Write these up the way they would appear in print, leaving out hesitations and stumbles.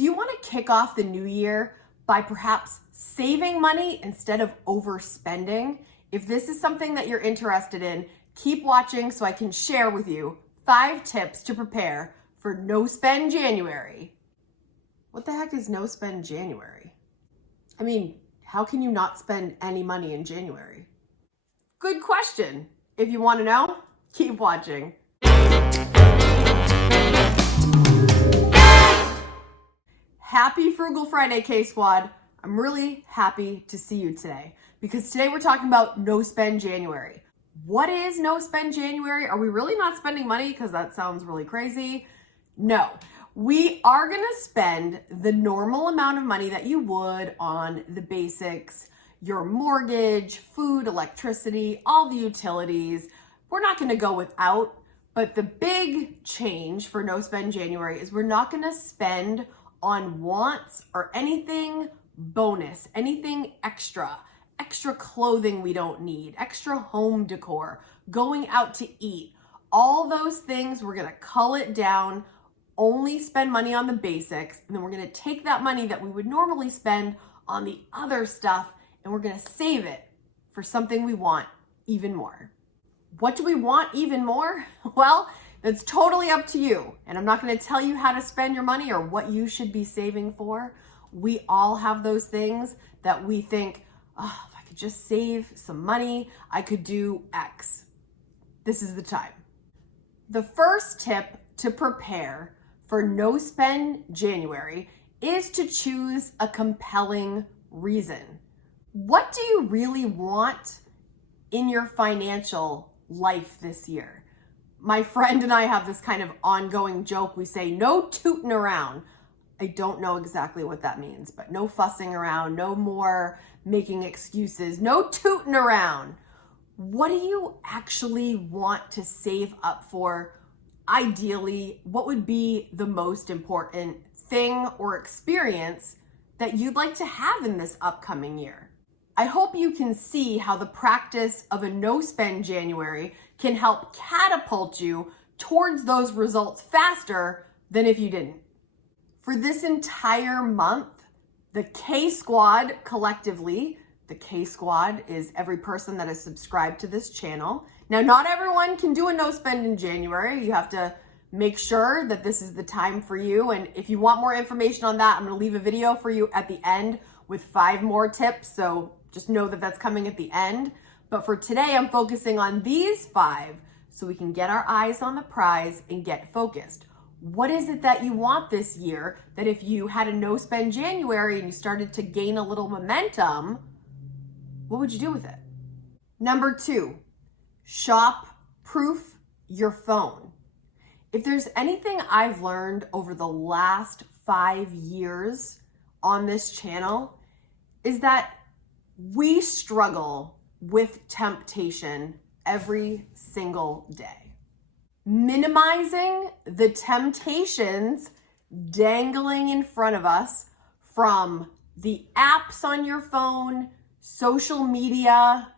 Do you want to kick off the new year by perhaps saving money instead of overspending? If this is something that you're interested in, keep watching so I can share with you 5 tips to prepare for No Spend January. What the heck is No Spend January? I mean, how can you not spend any money in January? Good question. If you want to know, keep watching. Happy Frugal Friday, K-Squad. I'm really happy to see you today because today we're talking about No Spend January. What is No Spend January? Are we really not spending money? Because that sounds really crazy. No, we are going to spend the normal amount of money that you would on the basics, your mortgage, food, electricity, all the utilities. We're not going to go without, but the big change for No Spend January is we're not going to spend on wants or anything bonus, anything extra clothing we don't need, extra home decor, going out to eat. All those things, we're going to cull it down, only spend money on the basics, and then we're going to take that money that we would normally spend on the other stuff and we're going to save it for something we want even more. What do we want even more? Well, that's totally up to you. And I'm not going to tell you how to spend your money or what you should be saving for. We all have those things that we think, oh, if I could just save some money, I could do X. This is the time. The first tip to prepare for No Spend January is to choose a compelling reason. What do you really want in your financial life this year? My friend and I have this kind of ongoing joke. We say, no tooting around. I don't know exactly what that means, but no fussing around, no more making excuses, no tooting around. What do you actually want to save up for? Ideally, what would be the most important thing or experience that you'd like to have in this upcoming year? I hope you can see how the practice of a No Spend January can help catapult you towards those results faster than if you didn't. For this entire month, the K-Squad collectively, the K-Squad is every person that is subscribed to this channel. Now, not everyone can do a no spend in January. You have to make sure that this is the time for you. And if you want more information on that, I'm going to leave a video for you at the end with 5 more tips. So just know that that's coming at the end. But for today, I'm focusing on these 5 so we can get our eyes on the prize and get focused. What is it that you want this year that if you had a no spend January and you started to gain a little momentum, what would you do with it? Number 2, shop-proof your phone. If there's anything I've learned over the last 5 years on this channel is that we struggle with temptation every single day. Minimizing the temptations dangling in front of us from the apps on your phone, social media,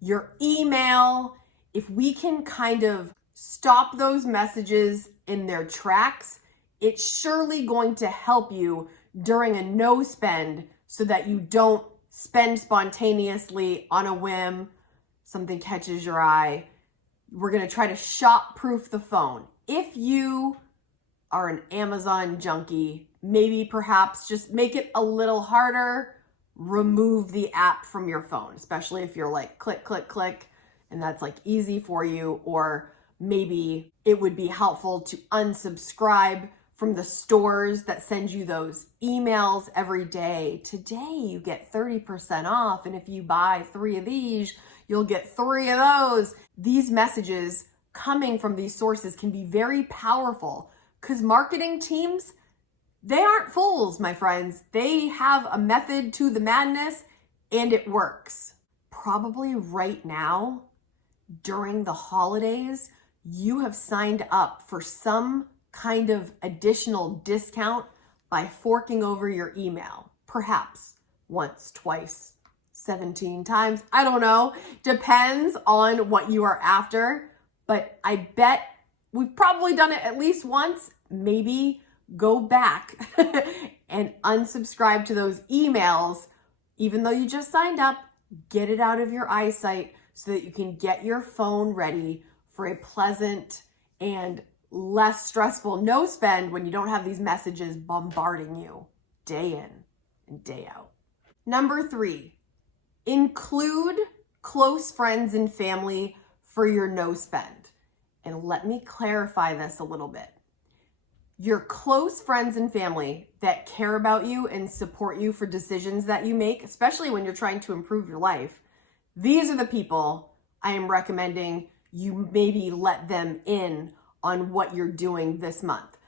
your email, if we can kind of stop those messages in their tracks, it's surely going to help you during a no spend so that you don't spend spontaneously on a whim, something catches your eye. We're going to try to shop-proof the phone. If you are an Amazon junkie, maybe perhaps just make it a little harder, remove the app from your phone, especially if you're like click, click, click, and that's like easy for you. Or maybe it would be helpful to unsubscribe from the stores that send you those emails every day. Today you get 30% off, and if you buy 3 of these, you'll get 3 of those. These messages coming from these sources can be very powerful because marketing teams, they aren't fools, my friends. They have a method to the madness and it works. Probably right now, during the holidays, you have signed up for some kind of additional discount by forking over your email. Perhaps once, twice, 17 times. I don't know. Depends on what you are after. But I bet we've probably done it at least once. Maybe go back unsubscribe to those emails, even though you just signed up, get it out of your eyesight so that you can get your phone ready for a pleasant and less stressful no spend when you don't have these messages bombarding you day in and day out. Number 3, include close friends and family for your no spend. And let me clarify this a little bit. Your close friends and family that care about you and support you for decisions that you make, especially when you're trying to improve your life, these are the people I am recommending you maybe let them in on what you're doing this month.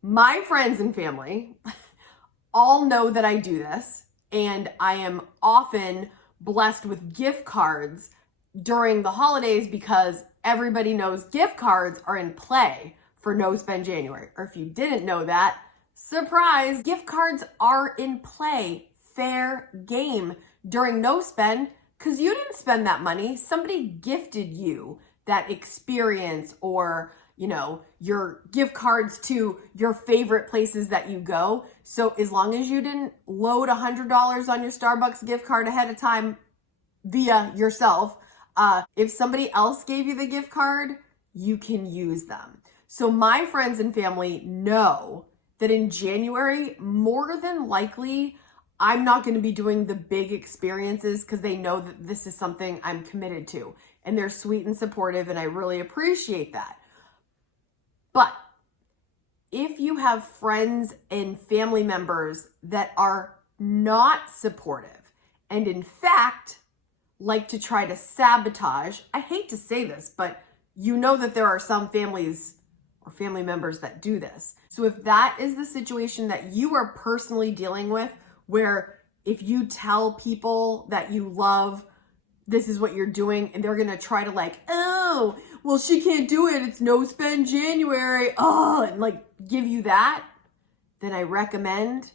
My friends and family all know that I do this, and I am often blessed with gift cards during the holidays because everybody knows gift cards are in play for No Spend January. Or if you didn't know that, surprise, gift cards are in play, fair game during No Spend, because you didn't spend that money. Somebody gifted you that experience, or your gift cards to your favorite places that you go. So as long as you didn't load $100 on your Starbucks gift card ahead of time via yourself, if somebody else gave you the gift card, you can use them. So my friends and family know that in January, more than likely, I'm not going to be doing the big experiences because they know that this is something I'm committed to. And they're sweet and supportive, and I really appreciate that. But if you have friends and family members that are not supportive and in fact like to try to sabotage, I hate to say this, but you know that there are some families or family members that do this. So if that is the situation that you are personally dealing with, where if you tell people that you love, this is what you're doing, and they're gonna try to oh, well, she can't do it, it's No Spend January, and give you that, then I recommend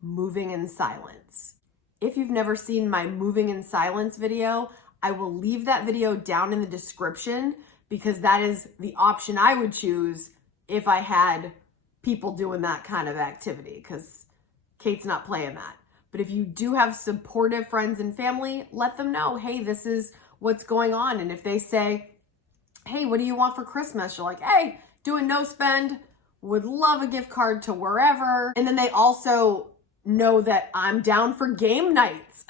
moving in silence. If you've never seen my moving in silence video, I will leave that video down in the description, because that is the option I would choose if I had people doing that kind of activity, because Kate's not playing that. But if you do have supportive friends and family, let them know, hey, this is what's going on. And if they say, hey, what do you want for Christmas? You're like, hey, doing no spend, would love a gift card to wherever. And then they also know that I'm down for game nights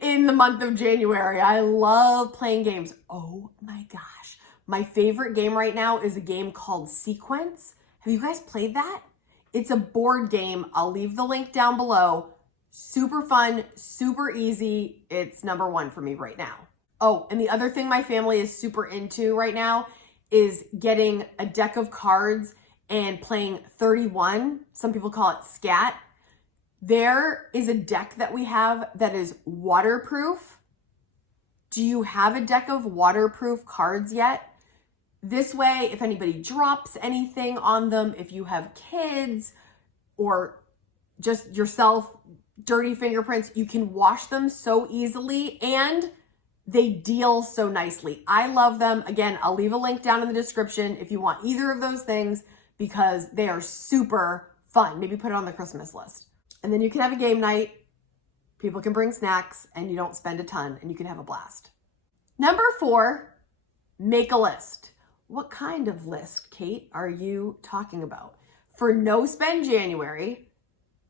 in the month of January. I love playing games. Oh my gosh. My favorite game right now is a game called Sequence. Have you guys played that? It's a board game. I'll leave the link down below. Super fun, super easy. It's number 1 for me right now. Oh, and the other thing my family is super into right now is getting a deck of cards and playing 31. Some people call it scat. There is a deck that we have that is waterproof. Do you have a deck of waterproof cards yet? This way, if anybody drops anything on them, if you have kids or just yourself, dirty fingerprints, you can wash them so easily, and they deal so nicely. I love them. Again, I'll leave a link down in the description if you want either of those things, because they are super fun. Maybe put it on the Christmas list. And then you can have a game night. People can bring snacks and you don't spend a ton and you can have a blast. Number 4, make a list. What kind of list, Kate, are you talking about? For No Spend January,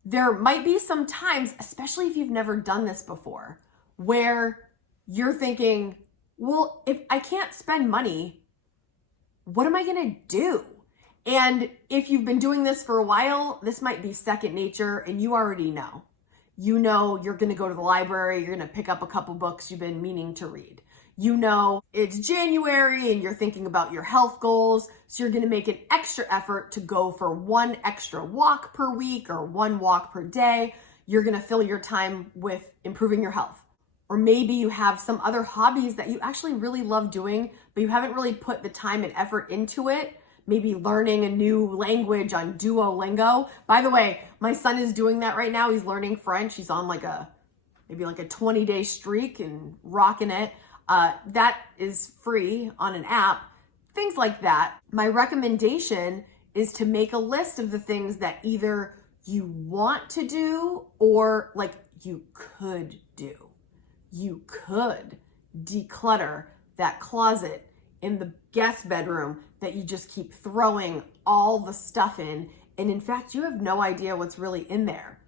there might be some times, especially if you've never done this before, where you're thinking, well, if I can't spend money, what am I gonna do? And if you've been doing this for a while, this might be second nature, and you already know. You know you're gonna go to the library, you're gonna pick up a couple books you've been meaning to read. You know it's January and you're thinking about your health goals, so you're gonna make an extra effort to go for 1 extra walk per week or 1 walk per day. You're gonna fill your time with improving your health. Or maybe you have some other hobbies that you actually really love doing, but you haven't really put the time and effort into it. Maybe learning a new language on Duolingo. By the way, my son is doing that right now. He's learning French. He's on maybe a 20-day streak and rocking it. That is free on an app, things like that. My recommendation is to make a list of the things that either you want to do or like you could do. You could declutter that closet in the guest bedroom that you just keep throwing all the stuff in. And in fact, you have no idea what's really in there.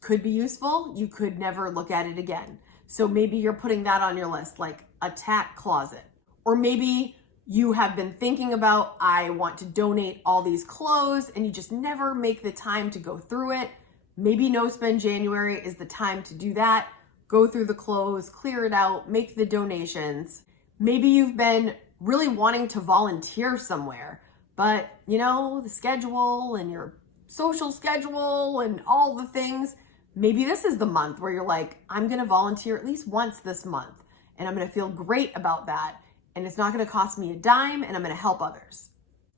Could be useful. You could never look at it again. So maybe you're putting that on your list, like a tack closet. Or maybe you have been thinking about, I want to donate all these clothes, and you just never make the time to go through it. Maybe No Spend January is the time to do that. Go through the clothes, clear it out, make the donations. Maybe you've been really wanting to volunteer somewhere, but you know, the schedule and your social schedule and all the things, maybe this is the month where you're like, I'm gonna volunteer at least once this month, and I'm gonna feel great about that, and it's not gonna cost me a dime, and I'm gonna help others.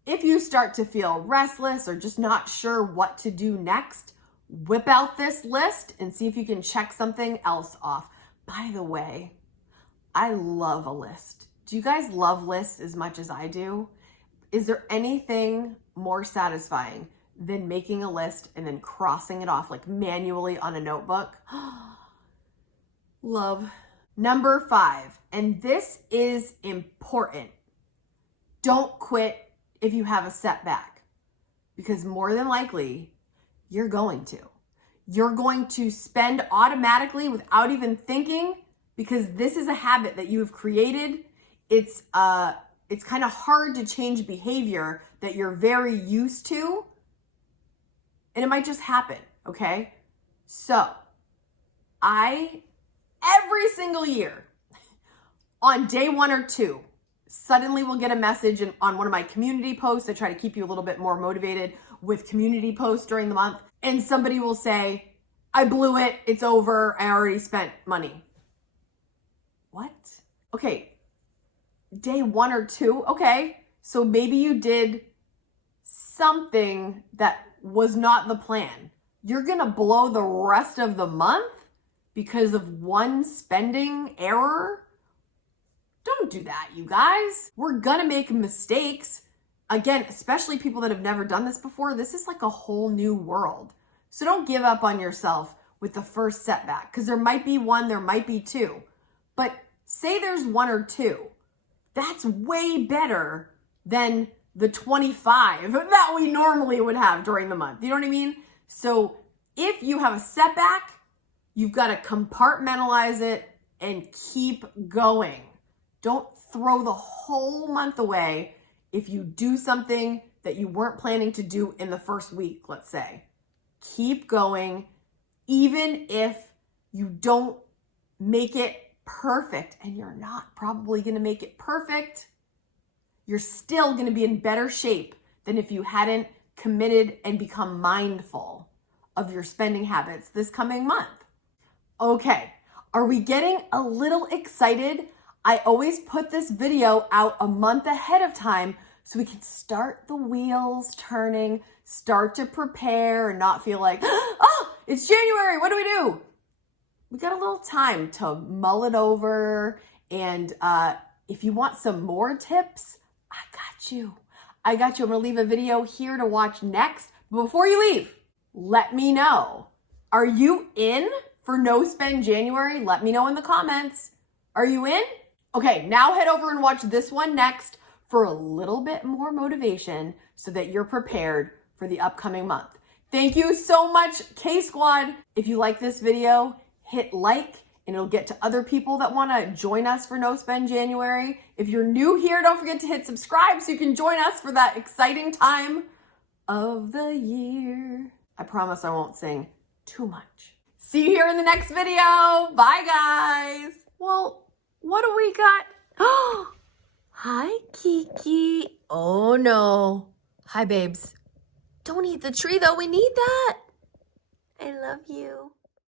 If you start to feel restless or just not sure what to do next, whip out this list and see if you can check something else off. By the way, I love a list. Do you guys love lists as much as I do? Is there anything more satisfying than making a list and then crossing it off like manually on a notebook? Love. Number 5, and this is important. Don't quit if you have a setback, because more than likely you're going to. You're going to spend automatically without even thinking, because this is a habit that you have created. It's kind of hard to change behavior that you're very used to, and it might just happen, okay? So every single year on day 1 or 2, suddenly we'll get a message on one of my community posts. I try to keep you a little bit more motivated with community posts during the month, and somebody will say, I blew it, it's over, I already spent money. What? Okay, day 1 or 2, okay, so maybe you did something that was not the plan. You're gonna blow the rest of the month because of one spending error? Don't do that, you guys. We're gonna make mistakes. Again, especially people that have never done this before, this is like a whole new world. So don't give up on yourself with the first setback, because there might be 1, there might be 2. But say there's 1 or 2. That's way better than the 25 that we normally would have during the month. You know what I mean? So if you have a setback, you've got to compartmentalize it and keep going. Don't throw the whole month away if you do something that you weren't planning to do in the first week, let's say. Keep going, even if you don't make it perfect, and you're not probably going to make it perfect. You're still going to be in better shape than if you hadn't committed and become mindful of your spending habits this coming month. Okay, are we getting a little excited? I always put this video out a month ahead of time so we can start the wheels turning, start to prepare, and not feel like, oh, it's January, what do we do? We got a little time to mull it over, and if you want some more tips, I got you. I'm gonna leave a video here to watch next. But before you leave, let me know. Are you in for No Spend January? Let me know in the comments. Are you in? Okay, now head over and watch this one next for a little bit more motivation so that you're prepared for the upcoming month. Thank you so much, K-Squad. If you like this video, hit like, and it'll get to other people that want to join us for No Spend January. If you're new here, don't forget to hit subscribe so you can join us for that exciting time of the year. I promise I won't sing too much. See you here in the next video. Bye, guys. Well, what do we got? Oh, hi, Kiki. Oh, no. Hi, babes. Don't eat the tree, though. We need that. I love you.